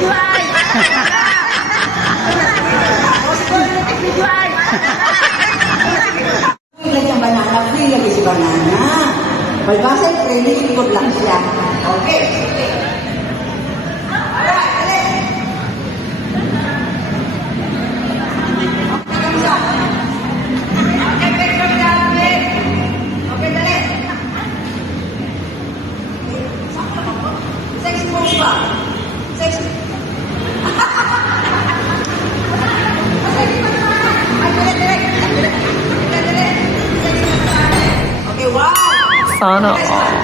Yung banana, free lagi si banana. Palbasa yung training, ikot lang siya. Okay. Sana all.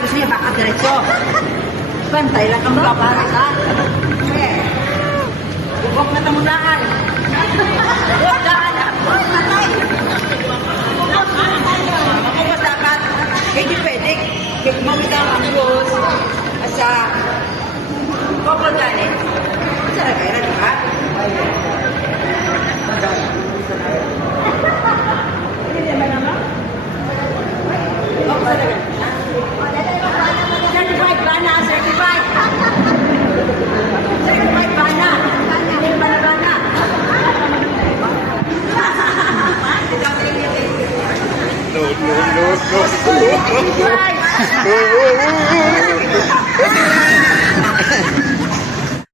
Gusto niya bakit diretso. Pantay lang ang mga pare ha. Huwag na tamulaan. Huwag daan. Ako mas dapat. Hindi pwede. Kaya kumamit ang Diyos. Asa. Kapag ganin. Asa na kaya na ba? Hindi naman naman. Kapag ganin. Certified bana, certified. Certified bana. Bana. No.